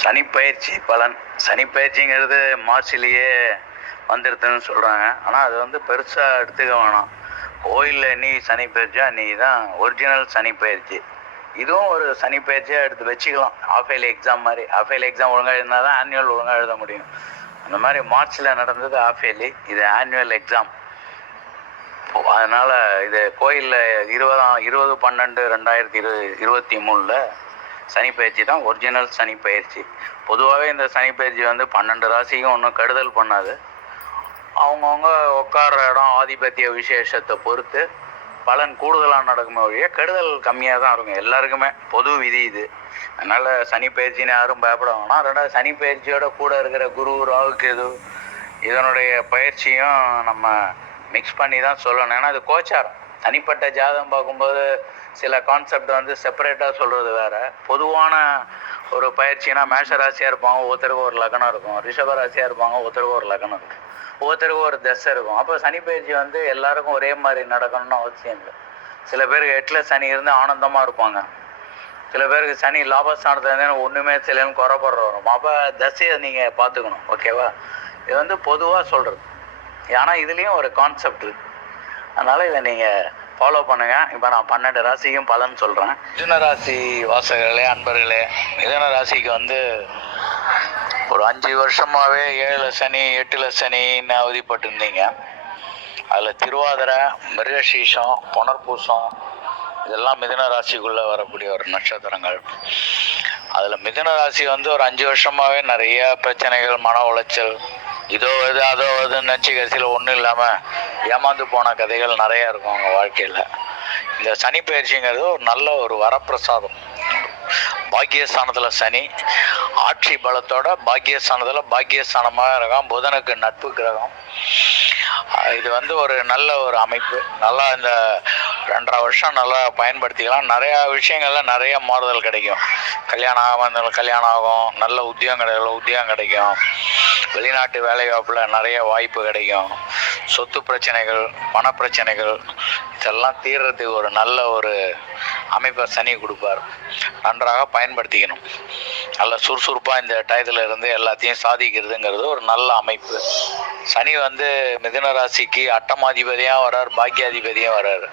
சனிப்பயிற்சி பலன். சனிப்பயிற்சிங்கிறது மார்ச்லேயே வந்துடுதுன்னு சொல்கிறாங்க ஆனால் அது வந்து பெருசாக எடுத்துக்க வேணாம். கோயிலில் நீ சனி பயிற்சியா நீ தான் ஒரிஜினல் சனிப்பயிற்சி. இதுவும் ஒரு சனிப்பயிற்சியாக எடுத்து வச்சுக்கலாம். ஆஃப் எக்ஸாம் மாதிரி. ஆஃப் எக்ஸாம் ஒழுங்காக எழுதினா தான் ஆனுவல் ஒழுங்காக எழுத முடியும். அந்த மாதிரி மார்ச்சில் நடந்தது ஆஃப் இது ஆனுவல் எக்ஸாம். அதனால் இது கோயிலில் இருபதாம் இருபது பன்னெண்டு ரெண்டாயிரத்தி இரு இருபத்தி மூணில் சனிப்பயிற்சி தான் ஒரிஜினல் சனிப்பயிற்சி பொதுவாகவே இந்த சனிப்பயிற்சி வந்து பன்னெண்டு ராசிக்கும் ஒன்றும் கெடுதல் பண்ணாது. அவங்கவுங்க உட்கார்ற இடம் ஆதிபத்திய விசேஷத்தை பொறுத்து பலன் கூடுதலாக நடக்குமே ஒழிய கெடுதல் கம்மியாக தான் இருக்கும். எல்லாருக்குமே பொது விதி இது. அதனால் சனிப்பயிற்சின்னு யாரும் பயப்பட வேணாம். ரெண்டாவது சனிப்பயிற்சியோட கூட இருக்கிற குரு ராகு கேது இதனுடைய பயிற்சியும் நம்ம மிக்ஸ் பண்ணி தான் சொல்லணும். ஏன்னா அது கோச்சாரம். தனிப்பட்ட ஜாதகம் பார்க்கும்போது சில கான்செப்ட் வந்து செப்பரேட்டாக சொல்கிறது வேறு. பொதுவான ஒரு பயிற்சினா மேஷ ராசியாக இருப்பாங்க ஒவ்வொருத்தருக்கும் ஒரு லக்னம் இருக்கும். ரிஷப ராசியாக இருப்பாங்க ஒவ்வொருத்தருக்கும் ஒரு லக்னம் இருக்கும் ஒவ்வொருத்தருக்கும் ஒரு தசை இருக்கும். அப்போ சனி பயிற்சி வந்து எல்லாருக்கும் ஒரே மாதிரி நடக்கணும்னு அவசியம் இல்லை. சில பேருக்கு எட்டில் சனி இருந்து ஆனந்தமாக இருப்பாங்க. சில பேருக்கு சனி லாபஸ்தானத்தில் இருந்து ஒன்றுமே சிலன்னு குறைப்படுற வரும் அப்போ தசையை நீங்கள் பார்த்துக்கணும் ஓகேவா இது வந்து பொதுவாக சொல்கிறது ஏன்னா இதுலேயும் ஒரு கான்செப்ட் இருக்குது அதனால் இதை நீங்கள் ஃபாலோ பண்ணுங்கள் இப்போ நான் பன்னெண்டு ராசிக்கும் பலன் சொல்கிறேன் மிதுன ராசி வாசகர்களே அன்பர்களே மிதுன ராசிக்கு வந்து ஒரு அஞ்சு வருஷமாகவே ஏழு சனி எட்டுல சனின்னு அவதிப்பட்டிருந்தீங்க. அதில் திருவாதிரை மிருகசீஷம் புனர்பூசம் இதெல்லாம் மிதன ராசிக்குள்ளே வரக்கூடிய ஒரு நட்சத்திரங்கள். அதில் மிதன ராசி வந்து ஒரு அஞ்சு வருஷமாகவே நிறைய பிரச்சனைகள் மன உளைச்சல் இதோ இது அதோ வருதுன்னு நினச்சி கடைசியில் ஒன்றும் இல்லாமல் ஏமாந்து போன கதைகள் நிறையா இருக்கும் அவங்க வாழ்க்கையில். இந்த சனி பயிற்சிங்கிறது ஒரு நல்ல ஒரு வரப்பிரசாதம். பாக்கியஸ்தானத்தில் சனி ஆட்சி பலத்தோட பாக்கியஸ்தானத்தில் பாக்கியஸ்தானமாக இருக்கும் புதனுக்கு நட்பு கிரகம். இது வந்து ஒரு நல்ல ஒரு அமைப்பு. நல்லா இந்த ரெண்டரை வருஷம் நல்லா பயன்படுத்திக்கலாம். நிறையா விஷயங்கள்ல நிறைய மாறுதல் கிடைக்கும். கல்யாணம் ஆகாம இருந்தாலும் கல்யாணம் ஆகும். நல்ல உத்தியோகம் கிடைக்கல உத்தியோகம் கிடைக்கும். வெளிநாட்டு வேலைவாய்ப்பில் நிறைய வாய்ப்பு கிடைக்கும். சொத்து பிரச்சனைகள் பண பிரச்சனைகள் இதெல்லாம் தீர்றதுக்கு ஒரு நல்ல ஒரு அமைப்பை சனி கொடுப்பார். நன்றாக பயன்படுத்திக்கணும். நல்ல சுறுசுறுப்பாக இந்த டயத்தில் இருந்து எல்லாத்தையும் சாதிக்கிறதுங்கிறது ஒரு நல்ல அமைப்பு. சனி வந்து மிதுன ராசிக்கு அட்டமாதிபதியாக வர்றார் பாக்கியாதிபதியும் வர்றார்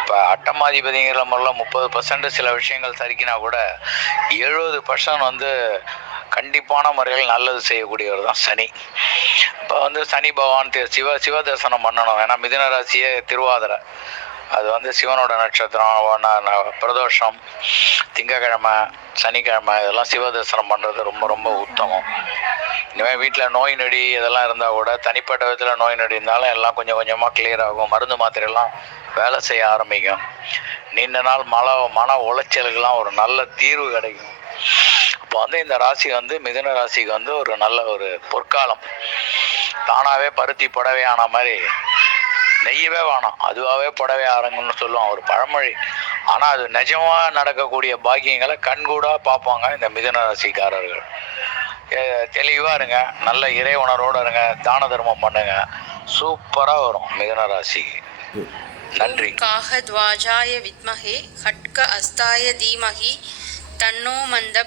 இப்போ அட்டமாதிபதிங்கிற முறையில் முப்பது பர்சன்ட் சில விஷயங்கள் சரிக்கினா கூட எழுபது பர்சன்ட் வந்து கண்டிப்பான முறையில் நல்லது செய்யக்கூடியவர் தான் சனி. இப்போ வந்து சனி பகவான் சிவ சிவ தரிசனம் பண்ணணும். ஏன்னா மிதுன ராசியே திருவாதிரை. அது வந்து சிவனோட நட்சத்திரம் ந- பிரதோஷம் திங்கக்கிழமை சனிக்கிழமை இதெல்லாம் சிவ தரிசனம் பண்ணுறது ரொம்ப ரொம்ப உத்தமம். இனிமேல் வீட்டில் நோய் நொடி இதெல்லாம் இருந்தால் கூட தனிப்பட்ட விதத்தில் நோய் நொடி இருந்தாலும் எல்லாம் கொஞ்சம் கொஞ்சமாக கிளியர் ஆகும். மருந்து மாத்திரையெல்லாம் வேலை செய்ய ஆரம்பிக்கும். நீண்ட நாள் மன மன உளைச்சலுக்கெல்லாம் ஒரு நல்ல தீர்வு கிடைக்கும். இப்போ வந்து இந்த ராசி வந்து மிதுன ராசிக்கு வந்து ஒரு நல்ல ஒரு பொற்காலம். தானாகவே பருத்தி புடவை ஆன மாதிரி நெய்யவே வேணாம். அதுவாகவே புடவை ஆரங்கன்னு சொல்லுவான் ஒரு பழமொழி. ஆனால் அது நிஜமாக நடக்கக்கூடிய பாக்கியங்களை கண்கூடாக பார்ப்பாங்க இந்த மிதுன ராசிக்காரர்கள். தெளிவாக இருங்க நல்ல இறை உணர்வோடு இருங்க தான தர்மம் பண்ணுங்க. சூப்பராக வரும் மிதுன ராசிக்கு. நன்றி. காக துவாஜாய வித்மகே ஹட்க அஸ்தாய தீமகி தன்னோ மந்த